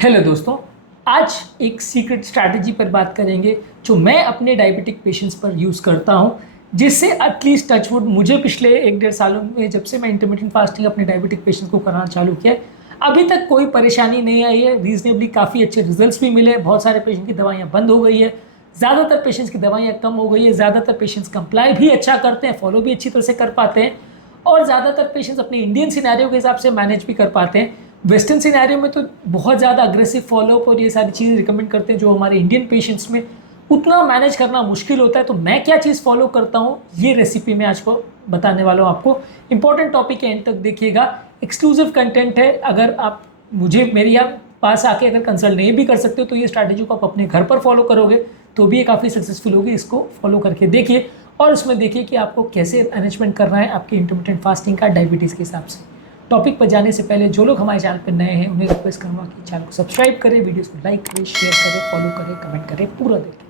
Hello दोस्तों। आज एक सीक्रेट स्ट्रैटेजी पर बात करेंगे जो मैं अपने डायबिटिक पेशेंट्स पर यूज़ करता हूं, जिससे एटलीस्ट टचवुड मुझे पिछले 1-1.5 सालों में जब से मैं इंटरमिटेंट फास्टिंग अपने डायबिटिक पेशेंट्स को कराना चालू किया है, अभी तक कोई परेशानी नहीं आई है। रीजनेबली काफ़ी अच्छे रिजल्ट्स भी मिले। बहुत सारे पेशेंट की दवाइयाँ बंद हो गई है, ज़्यादातर पेशेंट्स की दवाइयाँ कम हो गई है, ज़्यादातर पेशेंट्स कंप्लाई भी अच्छा करते हैं, फॉलो भी अच्छी तरह से कर पाते हैं और ज़्यादातर पेशेंट्स अपने इंडियन सिनेरियो के हिसाब से मैनेज भी कर पाते हैं। वेस्टर्न सिनेरियो में तो बहुत ज़्यादा अग्रेसिव फॉलोअप और ये सारी चीज़ें रिकमेंड करते हैं जो हमारे इंडियन पेशेंट्स में उतना मैनेज करना मुश्किल होता है। तो मैं क्या चीज़ फॉलो करता हूँ, ये रेसिपी मैं आज को बताने वाला हूँ आपको। इंपॉर्टेंट टॉपिक है, एंड तक देखिएगा। एक्सक्लूसिव कंटेंट है। अगर आप मुझे मेरे यहाँ पास आके अगर कंसल्ट नहीं भी कर सकते हो तो ये स्ट्रैटेजी को आप अपने घर पर फॉलो करोगे तो भी ये काफ़ी सक्सेसफुल होगी। इसको फॉलो करके देखिए और उसमें देखिए कि आपको कैसे मैनेजमेंट करना है आपके इंटरमिटेंट फास्टिंग का डायबिटीज़ के हिसाब से। टॉपिक पर जाने से पहले जो लोग हमारे चैनल पर नए हैं उन्हें रिक्वेस्ट करूँगा कि चैनल को सब्सक्राइब करें, वीडियोस को लाइक करें, शेयर करें, फॉलो करें, कमेंट करें, पूरा देखें।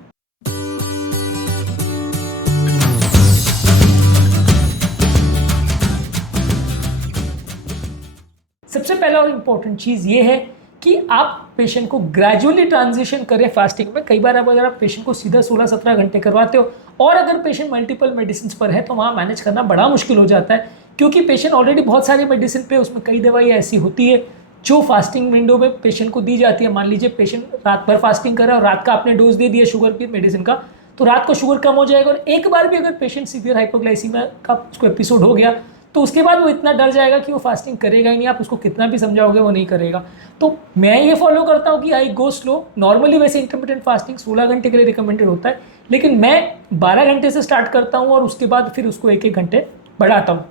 सबसे पहला और इम्पोर्टेंट चीज़ ये है कि आप पेशेंट को ग्रेजुअली ट्रांजिशन करें फास्टिंग में। कई बार अगर आप पेशेंट को सीधा 16-17 घंटे करवाते हो और अगर पेशेंट मल्टीपल मेडिसिन पर है तो वहाँ मैनेज करना बड़ा मुश्किल हो जाता है, क्योंकि पेशेंट ऑलरेडी बहुत सारी मेडिसिन पे, उसमें कई दवाई ऐसी होती है जो फास्टिंग विंडो में पेशेंट को दी जाती है। मान लीजिए पेशेंट रात भर फास्टिंग कर रहा है और रात का आपने डोज दे दिया शुगर की मेडिसिन का, तो रात को शुगर कम हो जाएगा और एक बार भी अगर पेशेंट सीवियर हाइपोग्लाइसीमिया का उसको एपिसोड हो गया तो उसके बाद वो इतना डर जाएगा कि वो फास्टिंग करेगा ही नहीं। आप उसको कितना भी समझाओगे वो नहीं करेगा। तो मैं ये फॉलो करता हूँ कि आई गो स्लो। नॉर्मली वैसे इंटरमिटेंट फास्टिंग 16 घंटे के लिए रिकमेंडेड होता है, लेकिन मैं 12 घंटे से स्टार्ट करता हूँ और उसके बाद फिर उसको 1-1 घंटे बढ़ाता हूँ।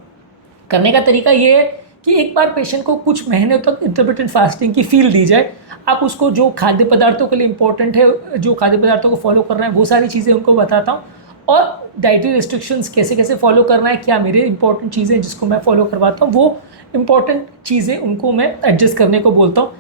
करने का तरीका ये है कि एक बार पेशेंट को कुछ महीने तक इंटरमिटेंट फास्टिंग की फील दी जाए। आप उसको जो खाद्य पदार्थों के लिए इंपॉर्टेंट है, जो खाद्य पदार्थों को फॉलो करना है, वो सारी चीज़ें उनको बताता हूँ और डाइटरी रिस्ट्रिक्शंस कैसे कैसे फॉलो करना है, क्या मेरे इंपॉर्टेंट चीज़ें जिसको मैं फॉलो करवाता हूँ वो इंपॉर्टेंट चीज़ें उनको मैं एडजस्ट करने को बोलता हूँ।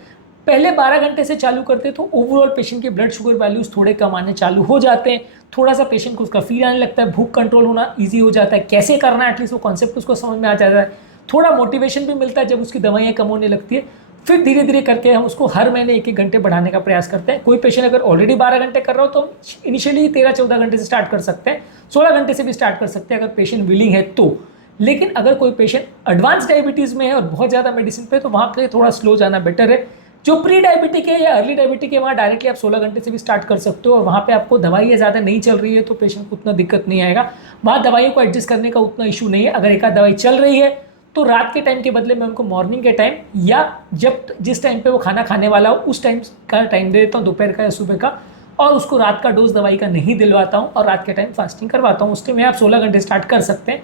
पहले 12 घंटे से चालू करते तो ओवरऑल पेशेंट के ब्लड शुगर वैल्यूज़ थोड़े कम आने चालू हो जाते हैं। थोड़ा सा पेशेंट को उसका फील आने लगता है, भूख कंट्रोल होना ईजी हो जाता है, कैसे करना है एटलीस्ट वो कॉन्सेप्ट उसको समझ में आ जाता है। थोड़ा मोटिवेशन भी मिलता है जब उसकी दवाइयाँ कम होने लगती है। फिर धीरे धीरे करके हम उसको हर महीने 1-1 घंटे बढ़ाने का प्रयास करते हैं। कोई पेशेंट अगर ऑलरेडी 12 घंटे कर रहा हो तो इनिशियली 13-14 घंटे से स्टार्ट कर सकते हैं, 16 घंटे से भी स्टार्ट कर सकते हैं अगर पेशेंट विलिंग है तो। लेकिन अगर कोई पेशेंट एडवांस डायबिटीज़ में है और बहुत ज़्यादा मेडिसिन पे तो वहाँ पे थोड़ा स्लो जाना बेटर है। जो प्री डायबिटिक है या अर्ली डायबिटिक है वहाँ डायरेक्टली आप 16 घंटे से भी स्टार्ट कर सकते हो और वहाँ पे आपको दवाइयाँ ज़्यादा नहीं चल रही है तो पेशेंट को उतना दिक्कत नहीं आएगा। वहाँ दवाइयों को एडजस्ट करने का उतना इशू नहीं है। अगर एक आध दवाई चल रही है तो रात के टाइम के बदले मैं उनको मॉर्निंग के टाइम या जब जिस टाइम पे वो खाना खाने वाला हो उस टाइम का टाइम दे देता हूँ, दोपहर का या सुबह का, और उसको रात का डोज दवाई का नहीं दिलवाता हूँ और रात के टाइम फास्टिंग करवाता हूँ। उस टाइम में आप 16 घंटे स्टार्ट कर सकते हैं।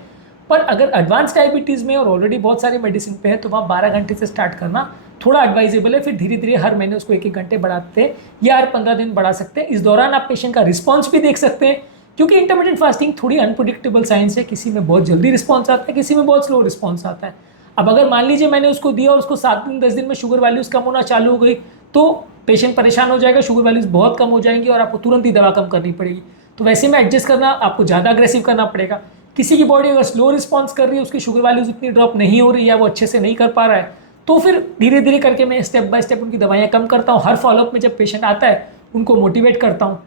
पर अगर एडवांस डायबिटीज़ में और ऑलरेडी बहुत सारी मेडिसिन पे है तो वहाँ 12 घंटे से स्टार्ट करना थोड़ा एडवाइजेबल है। फिर धीरे धीरे हर महीने उसको 1-1 घंटे बढ़ाते हैं या हर 15 दिन बढ़ा सकते हैं। इस दौरान आप पेशेंट का रिस्पॉन्स भी देख सकते हैं, क्योंकि इंटरमिटेंट फास्टिंग थोड़ी अनप्रेडिक्टेबल साइंस है। किसी में बहुत जल्दी रिस्पॉन्स आता है, किसी में बहुत स्लो रिस्पॉन्स आता है। अब अगर मान लीजिए मैंने उसको दिया और उसको 7 दिन 10 दिन में शुगर वैल्यूज़ कम होना चालू हो गई तो पेशेंट परेशान हो जाएगा, शुगर वैल्यूज़ बहुत कम हो जाएंगी और आपको तुरंत ही दवा कम करनी पड़ेगी। तो वैसे में एडजस्ट करना आपको ज़्यादा अग्रेसिव करना पड़ेगा। किसी की बॉडी अगर स्लो रिस्पॉन्स कर रही है, उसकी शुगर वैल्यूज़ इतनी ड्रॉप नहीं हो रही या वो अच्छे से नहीं कर पा रहा है, तो फिर धीरे धीरे करके मैं स्टेप बाय स्टेप उनकी दवाइयाँ कम करता हूँ। हर फॉलोअप में जब पेशेंट आता है उनको मोटिवेट करता हूँ।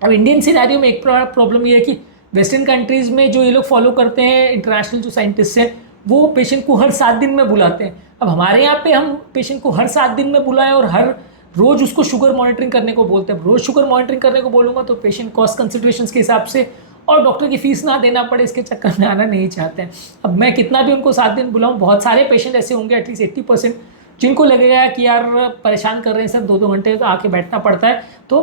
अब इंडियन सिनेरियो में एक प्रॉब्लम ये है कि वेस्टर्न कंट्रीज़ में जो ये लोग फॉलो करते हैं, इंटरनेशनल जो साइंटिस्ट हैं वो पेशेंट को हर 7 दिन में बुलाते हैं। अब हमारे यहाँ पे हम पेशेंट को हर 7 दिन में बुलाएं और हर रोज़ उसको शुगर मॉनिटरिंग करने को बोलते हैं। रोज़ शुगर मॉनिटरिंग करने को बोलूँगा तो पेशेंट कॉस्ट कंसिडरेशंस के हिसाब से और डॉक्टर की फीस ना देना पड़े, इसके चक्कर में आना नहीं चाहते हैं। अब मैं कितना भी उनको 7 दिन बुलाऊँ, बहुत सारे पेशेंट ऐसे होंगे एटलीस्ट 80% जिनको लगेगा कि यार परेशान कर रहे हैं सर, 2-2 घंटे आके बैठना पड़ता है, तो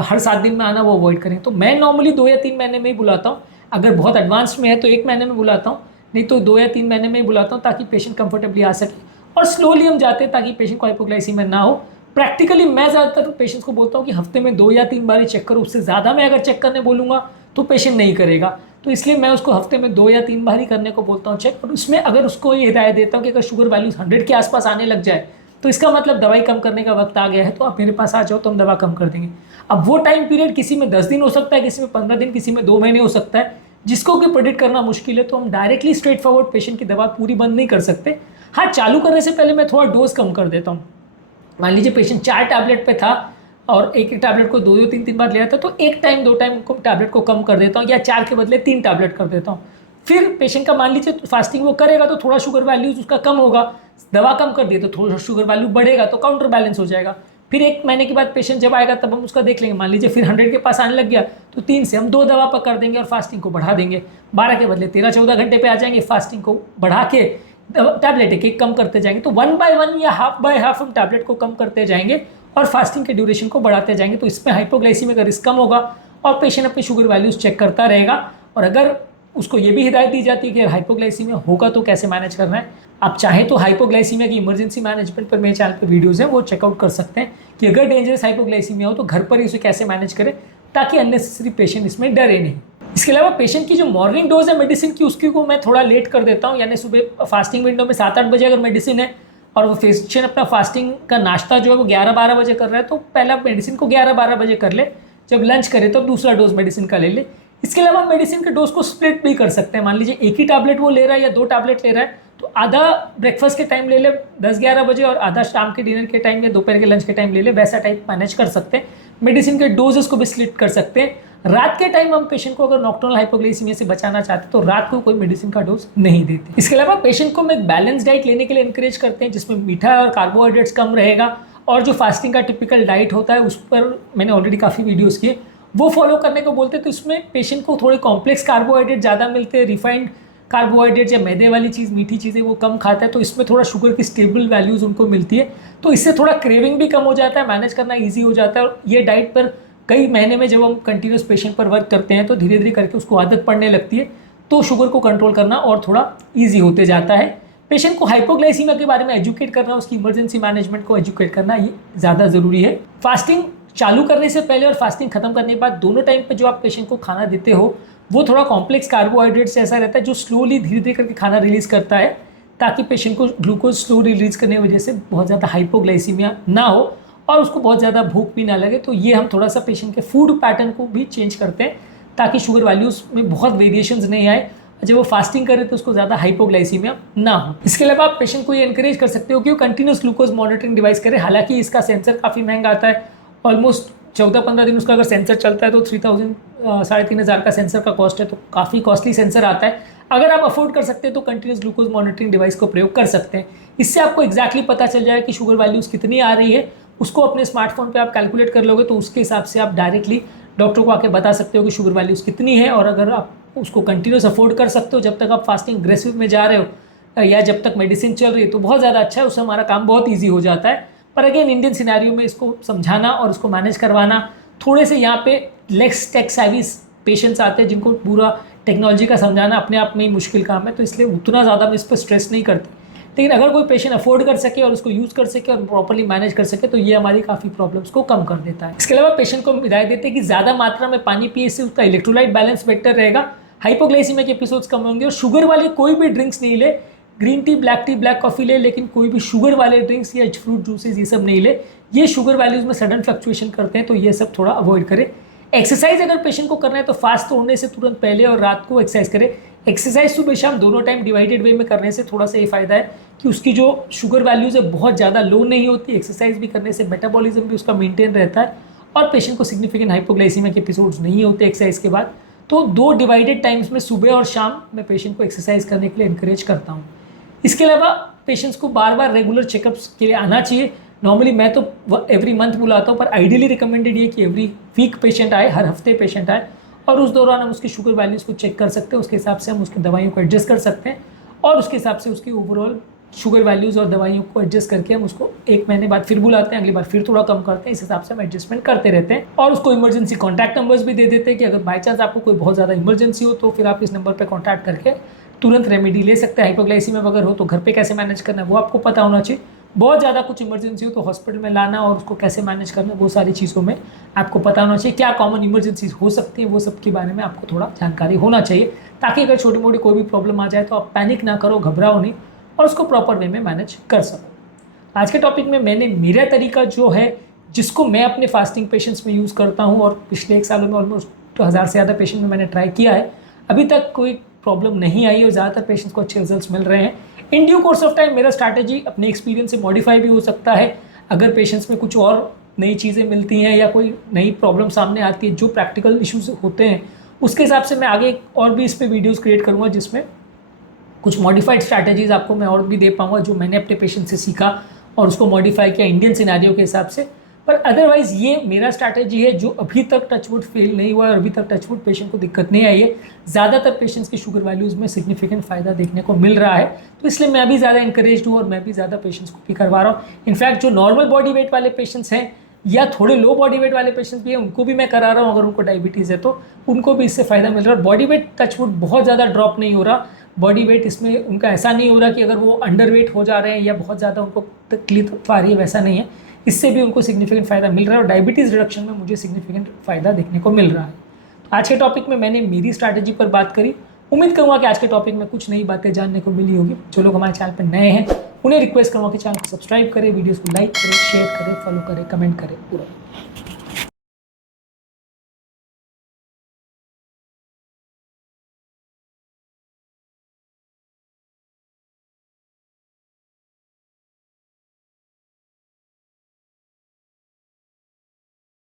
हर 7 दिन में आना वो अवॉइड करें। तो मैं नॉर्मली 2 या 3 महीने में ही बुलाता हूँ। अगर बहुत एडवांस में है तो 1 महीने में बुलाता हूँ, नहीं तो 2 या 3 महीने में ही बुलाता हूँ ताकि पेशेंट कंफर्टेबली आ सके। और स्लोली हम जाते हैं ताकि पेशेंट को हाइपोग्लाइसीमिया ना हो। प्रैक्टिकली मैं ज़्यादातर पेशेंट्स को बोलता हूँ कि हफ्ते में 2 या 3 बार ही चेक करो। उससे ज़्यादा मैं अगर चेक करने बोलूँगा तो पेशेंट नहीं करेगा, तो इसलिए मैं उसको हफ्ते में 2 या 3 बार ही करने को बोलता हूँ चेक। और उसमें अगर उसको ये राय देता हूँ कि अगर शुगर वैल्यूज़ 100 के आसपास आने लग जाए तो इसका मतलब दवाई कम करने का वक्त आ गया है, तो आप मेरे पास आ जाओ तो हम दवा कम कर देंगे। अब वो टाइम पीरियड किसी में 10 दिन हो सकता है, किसी में 15 दिन, किसी में 2 महीने हो सकता है, जिसको कि प्रेडिक्ट करना मुश्किल है। तो हम डायरेक्टली स्ट्रेट फॉरवर्ड पेशेंट की दवा पूरी बंद नहीं कर सकते। हाँ, चालू करने से पहले मैं थोड़ा डोज कम कर देता हूँ। मान लीजिए पेशेंट 4 टैबलेट पे था और एक एक टैबलेट को 2-2 3-3 बार लिया था, तो एक टाइम 2 टाइम को टैबलेट को कम कर देता हूँ या 4 के बदले 3 टैबलेट कर देता हूँ। फिर पेशेंट का मान लीजिए फास्टिंग वो करेगा तो थोड़ा शुगर वैल्यूज उसका कम होगा, दवा कम कर दिए तो थोड़ा शुगर वैल्यू बढ़ेगा, तो काउंटर बैलेंस हो जाएगा। फिर 1 महीने के बाद पेशेंट जब आएगा तब हम उसका देख लेंगे, मान लीजिए फिर 100 के पास आने लग गया तो 3 से हम 2 दवा पर कर देंगे और फास्टिंग को बढ़ा देंगे, 12 के बदले 13-14 घंटे पे आ जाएंगे, फास्टिंग को बढ़ा के टैबलेट एक एक कम करते जाएंगे। तो 1 बाय 1 या हाफ बाय हाफ हम टैबलेट को कम करते जाएंगे और फास्टिंग के ड्यूरेशन को बढ़ाते जाएंगे। तो इसमें हाइपोग्लाइसीमिया का रिस्क कम होगा और पेशेंट अपनी शुगर वैल्यूज चेक करता रहेगा। और अगर उसको ये भी हिदायत दी जाती है कि हाइपोग्लाइसीमिया होगा तो कैसे मैनेज करना है, आप चाहें तो हाइपोग्लाइसीमिया की इमरजेंसी मैनेजमेंट पर मेरे चैनल पर वीडियोज़ हैं, वो चेकआउट कर सकते हैं कि अगर डेंजरस हाइपोग्लाइसीमिया हो तो घर पर ही उसे कैसे मैनेज करें ताकि अननेसेसरी पेशेंट इसमें डरे नहीं। इसके अलावा पेशेंट की जो मॉर्निंग डोज है मेडिसिन की उसकी को मैं थोड़ा लेट कर देता हूँ, यानी सुबह फास्टिंग विंडो में 7-8 बजे अगर मेडिसिन है और वो पेशेंट अपना फास्टिंग का नाश्ता जो है वो 11-12 बजे कर रहा है तो पहला मेडिसिन को 11-12 बजे कर ले, जब लंच करे तो दूसरा डोज मेडिसिन का ले ले। इसके अलावा मेडिसिन के डोज को स्प्लिट भी कर सकते हैं, मान लीजिए एक ही टैबलेट वो ले रहा है या 2 टैबलेट ले रहा है तो आधा ब्रेकफास्ट के टाइम ले ले 10-11 बजे और आधा शाम के डिनर के टाइम या दोपहर के लंच के टाइम ले ले, वैसा टाइप मैनेज कर सकते हैं। मेडिसिन के डोजेस को भी स्प्लिट कर सकते हैं। रात के टाइम हम पेशेंट को अगर नॉक्टर्नल हाइपोग्लाइसीमिया से बचाना चाहते हैं तो रात को कोई मेडिसिन का डोज नहीं देते। इसके अलावा पेशेंट को हम एक बैलेंस डाइट लेने के लिए इंकरेज करते हैं जिसमें मीठा और कार्बोहाइड्रेट्स कम रहेगा और जो फास्टिंग का टिपिकल डाइट होता है उस पर मैंने ऑलरेडी काफ़ी वीडियोज़ किए, वो फॉलो करने को बोलते हैं। तो इसमें पेशेंट को थोड़े कॉम्प्लेक्स कार्बोहाइड्रेट ज़्यादा मिलते हैं, रिफाइंड कार्बोहाइड्रेट या मैदे वाली चीज़ मीठी चीज़ें वो कम खाता है, तो इसमें थोड़ा शुगर की स्टेबल वैल्यूज़ उनको मिलती है, तो इससे थोड़ा क्रेविंग भी कम हो जाता है, मैनेज करना ईजी हो जाता है। और ये डाइट पर कई महीने में जब हम कंटिन्यूस पेशेंट पर वर्क करते हैं तो धीरे धीरे करके उसको आदत पड़ने लगती है, तो शुगर को कंट्रोल करना और थोड़ा ईजी होते जाता है। पेशेंट को हाइपोग्लाइसीमिया के बारे में एजुकेट करना, उसकी इमरजेंसी मैनेजमेंट को एजुकेट करना ये ज़्यादा ज़रूरी है। फास्टिंग चालू करने से पहले और फास्टिंग खत्म करने के बाद दोनों टाइम पे जो आप पेशेंट को खाना देते हो वो थोड़ा कॉम्प्लेक्स कार्बोहाइड्रेट्स ऐसा रहता है जो स्लोली धीरे धीरे करके खाना रिलीज़ करता है ताकि पेशेंट को ग्लूकोज स्लो रिलीज़ करने की वजह से बहुत ज़्यादा हाइपोग्लाइसीमिया ना हो और उसको बहुत ज़्यादा भूख भी ना लगे। तो ये हम थोड़ा सा पेशेंट के फूड पैटर्न को भी चेंज करते हैं ताकि शुगर वैल्यूज़ में बहुत वेरिएशंस नहीं आए, जब वो फास्टिंग करे तो उसको ज़्यादा हाइपोग्लाइसीमिया ना हो। इसके अलावा आप पेशेंट को ये इंकरेज कर सकते हो कि वो कंटिन्यूस ग्लूकोज मॉनिटरिंग डिवाइस करे। हालांकि इसका सेंसर काफ़ी महंगा आता है, ऑलमोस्ट 14-15 दिन उसका अगर सेंसर चलता है तो 3,000 का सेंसर का कॉस्ट है, तो काफ़ी कॉस्टली सेंसर आता है। अगर आप अफोर्ड कर सकते हैं तो कंटिन्यूस ग्लूकोज मॉनिटरिंग डिवाइस को प्रयोग कर सकते हैं। इससे आपको एक्जैक्टली पता चल जाए कि शुगर वैल्यूज़ कितनी आ रही है, उसको अपने स्मार्टफोन पे आप कैलकुलेट कर लोगे तो उसके हिसाब से आप डायरेक्टली डॉक्टर को आके बता सकते हो कि शुगर वैल्यूज़ कितनी है। और अगर आप उसको कंटिन्यूस अफोर्ड कर सकते हो जब तक आप फास्टिंग अग्रेसिव में जा रहे हो या जब तक मेडिसिन चल रही है तो बहुत ज़्यादा अच्छा है, उससे हमारा काम बहुत ईजी हो जाता है। पर अगेन इंडियन सिनेरियो में इसको समझाना और उसको मैनेज करवाना थोड़े से यहाँ पे लेस टेक सर्विस पेशेंट्स आते हैं जिनको पूरा टेक्नोलॉजी का समझाना अपने आप में ही मुश्किल काम है, तो इसलिए उतना ज़्यादा हम इस पर स्ट्रेस नहीं करते। लेकिन अगर कोई पेशेंट अफोर्ड कर सके और उसको यूज़ कर सके और प्रॉपर्ली मैनेज कर सके तो ये हमारी काफ़ी प्रॉब्लम्स को कम कर देता है। इसके अलावा पेशेंट को हम हिदायत देते हैं कि ज़्यादा मात्रा में पानी पिए, इससे उसका इलेक्ट्रोलाइट बैलेंस बेटर रहेगा, हाइपोग्लाइसीमिया के एपिसोड्स कम होंगे। और शुगर वाले कोई भी ड्रिंक्स नहीं ले, ग्रीन टी, ब्लैक कॉफ़ी ले, लेकिन कोई भी शुगर वाले ड्रिंक्स या फ्रूट जूसेस ये सब नहीं ले, ये शुगर वैल्यूज़ में सडन फ्लक्चुएशन करते हैं, तो ये सब थोड़ा अवॉइड करें। एक्सरसाइज अगर पेशेंट को करना है तो फास्ट तोड़ने से तुरंत पहले और रात को एक्सरसाइज करें। एक्सरसाइज सुबह शाम दोनों टाइम डिवाइडेड वे में करने से थोड़ा सा ये फ़ायदा है कि उसकी जो शुगर वैल्यूज़ है बहुत ज़्यादा लो नहीं होती। एक्सरसाइज भी करने से मेटाबॉलिज्म भी उसका मेंटेन रहता है और पेशेंट को सिग्निफिकेंट हाइपोग्लाइसीमिया के एपिसोड्स नहीं होते एक्सरसाइज के बाद। तो 2 डिवाइडेड टाइम्स में सुबह और शाम मैं पेशेंट को एक्सरसाइज करने के लिए इंकरेज करता हूँ। इसके अलावा पेशेंट्स को बार बार रेगुलर चेकअप्स के लिए आना चाहिए। नॉर्मली मैं तो एवरी मंथ बुलाता हूँ, पर आइडियली रिकमेंडेड ये कि एवरी वीक पेशेंट आए, हर हफ्ते पेशेंट आए और उस दौरान हम उसकी शुगर वैल्यूज़ को चेक कर सकते हैं। उसके हिसाब से हम उसकी दवाइयों को एडजस्ट कर सकते हैं और उसके हिसाब से उसकी ओवरऑल शुगर वैल्यूज़ और दवाइयों को एडजस्ट करके हम उसको 1 महीने बाद फिर बुलाते हैं, अगली बार फिर थोड़ा कम करते हैं। इस हिसाब से हम एडजस्टमेंट करते रहते हैं और उसको इमरजेंसी कॉन्टैक्ट नंबर्स भी दे देते हैं कि अगर बाई चांस आपको कोई बहुत ज़्यादा इमरजेंसी हो तो फिर आप इस नंबर पर कॉन्टैक्ट करके तुरंत रेमेडी ले सकते हैं। हाइपोग्लाइसीमिया अगर हो तो घर पे कैसे मैनेज करना है वो आपको पता होना चाहिए। बहुत ज़्यादा कुछ इमरजेंसी हो तो हॉस्पिटल में लाना और उसको कैसे मैनेज करना, वो सारी चीज़ों में आपको पता होना चाहिए। क्या कॉमन इमरजेंसीज हो सकती हैं वो सब के बारे में आपको थोड़ा जानकारी होना चाहिए, ताकि अगर छोटी मोटी कोई भी प्रॉब्लम आ जाए तो आप पैनिक ना करो, घबराओ नहीं और उसको प्रॉपर वे में मैनेज कर सको। आज के टॉपिक में मैंने मेरा तरीका जो है जिसको मैं अपने फास्टिंग पेशेंट्स में यूज़ करता हूँ और पिछले 1 सालों में ऑलमोस्ट 1000 से ज़्यादा पेशेंट में मैंने ट्राई किया है, अभी तक कोई प्रॉब्लम नहीं आई और ज़्यादातर पेशेंट्स को अच्छे रिजल्ट्स मिल रहे हैं। In due course of time मेरा स्ट्रैटेजी अपने एक्सपीरियंस से मॉडिफाई भी हो सकता है। अगर पेशेंट्स में कुछ और नई चीज़ें मिलती हैं या कोई नई प्रॉब्लम सामने आती है, जो प्रैक्टिकल इश्यूज होते हैं, उसके हिसाब से मैं आगे और भी इस पे वीडियोस क्रिएट करूँगा, जिसमें कुछ मॉडिफाइड स्ट्रैटेजीज आपको मैं और भी दे पाऊँगा जो मैंने अपने पेशेंट से सीखा और उसको मॉडिफाई किया इंडियन सिनेरियो के हिसाब से। पर अदरवाइज़ ये मेरा स्ट्रैटेजी है जो अभी तक टचवुड फेल नहीं हुआ है और अभी तक टचवुड पेशेंट को दिक्कत नहीं आई है। ज़्यादातर पेशेंट्स की शुगर वैल्यूज़ में सिग्निफिकेंट फ़ायदा देखने को मिल रहा है, तो इसलिए मैं भी ज़्यादा इंकरेज हूँ और मैं भी ज़्यादा पेशेंट्स को भी करवा रहा हूँ। इनफैक्ट जो नॉर्मल बॉडी वेट वाले पेशेंट्स हैं या थोड़े लो बॉडी वेट वाले पेशेंट्स भी हैं, उनको भी मैं करा रहा हूँ। अगर उनको डायबिटीज़ है तो उनको भी इससे फ़ायदा मिल रहा है। और बॉडी वेट टचवुड बहुत ज़्यादा ड्रॉप नहीं हो रहा। बॉडी वेट इसमें उनका ऐसा नहीं हो रहा कि अगर वो अंडर वेट हो जा रहे हैं या बहुत ज़्यादा उनको तकलीफ आ रही है, वैसा नहीं है। इससे भी उनको सिग्निफिकेंट फ़ायदा मिल रहा है और डायबिटीज़ रिडक्शन में मुझे सिग्निफिकेंट फ़ायदा देखने को मिल रहा है। तो आज के टॉपिक में मैंने मेरी स्ट्रैटेजी पर बात करी। उम्मीद करूँगा कि आज के टॉपिक में कुछ नई बातें जानने को मिली होगी। जो लोग हमारे चैनल पर नए हैं उन्हें रिक्वेस्ट करूँगा कि चैनल को सब्सक्राइब करें, वीडियोज़ को लाइक करें, शेयर करें, फॉलो करें, कमेंट करें पूरा।